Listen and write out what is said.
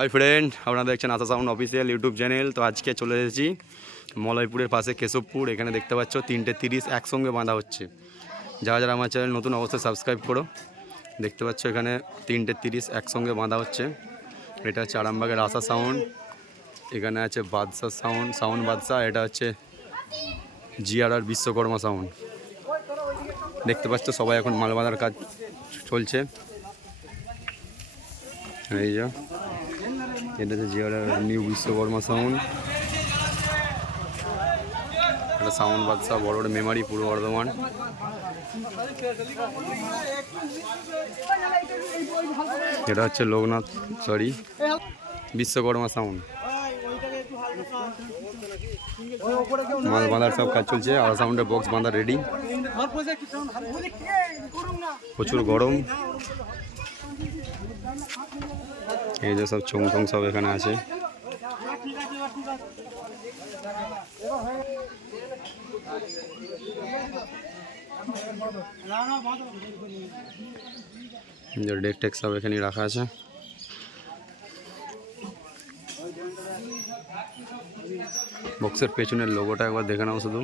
Hi friend, আপনারা দেখছেন আশা sound official YouTube channel. তো আজকে চলে এসেছি মলয়পুরের পাশে কেশবপুর। এখানে দেখতে পাচ্ছ 3:30 একসঙ্গে বাঁধা হচ্ছে। যারা যারা আমার চ্যানেল নতুন অবশ্যই সাবস্ক্রাইব করো। দেখতে পাচ্ছ এখানে 3:30 একসঙ্গে বাঁধা হচ্ছে। এটা হচ্ছে আরামবাগের আশা সাউন্ড, এখানে আছে বাদশা সাউন্ড বাদশা। এটা হচ্ছে জিআরআর বিশ্বকর্মা সাউন্ড। দেখতে পাচ্ছ সবাই এখন মাল বাঁধার কাজ চলছে। এই যে এটা হচ্ছে জিআরআর নিউ বিশ্বকর্মা সাউন্ড। এটা সাউন্ড বাদশা, বড় মেমারি, পূর্ব বর্ধমান। এটা হচ্ছে লোকনাথ বিশ্বকর্মা সাউন্ড। মাল বাঁধার সব কাজ চলছে। আর সাউন্ডের বক্স বাঁধা রেডি। প্রচুর গরম। এই যে সব ছং ছং সব এখানে আছে। ডেক টেক সব এখানে রাখা আছে। বক্সের পেছনের লোগোটা একবার দেখে নাও শুধু।